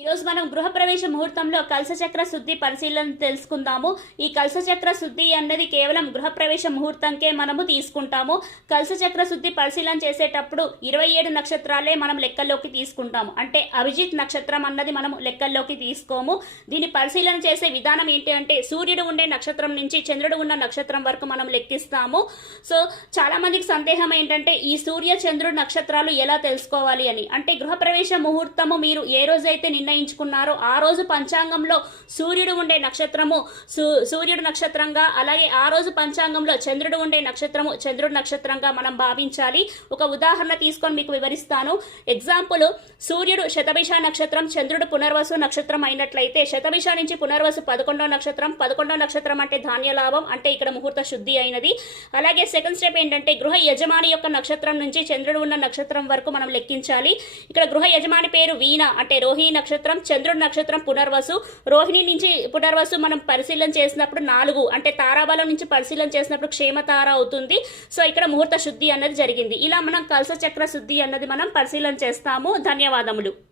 ఈరోజు మనం గృహప్రవేశ ముహూర్తంలో కలసచక్ర శుద్ధి పరిశీలన తెలుసుకుందాము. ఈ కలసచక్ర శుద్ధి అన్నది కేవలం గృహప్రవేశ ముహూర్తంకే మనము తీసుకుంటాము. కలసచక్ర శుద్ధి పరిశీలన చేసేటప్పుడు ఇరవై ఏడు నక్షత్రాలే మనం లెక్కల్లోకి తీసుకుంటాము. అంటే అభిజిత్ నక్షత్రం అన్నది మనం లెక్కల్లోకి తీసుకోము. దీన్ని పరిశీలన చేసే విధానం ఏంటి అంటే సూర్యుడు ఉండే నక్షత్రం నుంచి చంద్రుడు ఉన్న నక్షత్రం వరకు మనం లెక్కిస్తాము. సో చాలా మందికి సందేహం ఏంటంటే ఈ సూర్య చంద్రుడు నక్షత్రాలు ఎలా తెలుసుకోవాలి అని. అంటే గృహప్రవేశ ముహూర్తము మీరు ఏ రోజైతే నిర్ణయించుకున్నారో. ఆ రోజు పంచాంగంలో సూర్యుడు ఉండే నక్షత్రము సూ- సూర్యుడు నక్షత్రంగా అలాగే ఆ రోజు పంచాంగంలో చంద్రుడు ఉండే నక్షత్రము చంద్రుడు నక్షత్రంగా మనం భావించాలి. ఒక ఉదాహరణ తీసుకొని మీకు వివరిస్తాను. ఎగ్జాంపుల్ సూర్యుడు శతభిష నక్షత్రం చంద్రుడు పునర్వసు నక్షత్రం అయినట్లయితే శతభిష నుంచి పునర్వసు పదకొండో నక్షత్రం పదకొండో నక్షత్రం అంటే ధాన్య లాభం అంటే ఇక్కడ ముహూర్త శుద్ధి అయినది. అలాగే సెకండ్ స్టెప్ ఏంటంటే గృహ యజమాని యొక్క నక్షత్రం నుంచి చంద్రుడు ఉన్న నక్షత్రం వరకు మనం లెక్కించాలి. ఇక్కడ గృహ యజమాని పేరు వీణ అంటే రోహిణి నక్షత్రం చంద్రుడి నక్షత్రం పునర్వసు. రోహిణి నుంచి పునర్వసు మనం పరిశీలన చేసినప్పుడు నాలుగు అంటే తారాబలం నుంచి పరిశీలన చేసినప్పుడు క్షేమతార అవుతుంది. సో ఇక్కడ ముహూర్త శుద్ధి అన్నది జరిగింది. ఇలా మనం కలస చక్ర శుద్ధి అన్నది మనం పరిశీలన చేస్తాము. ధన్యవాదములు.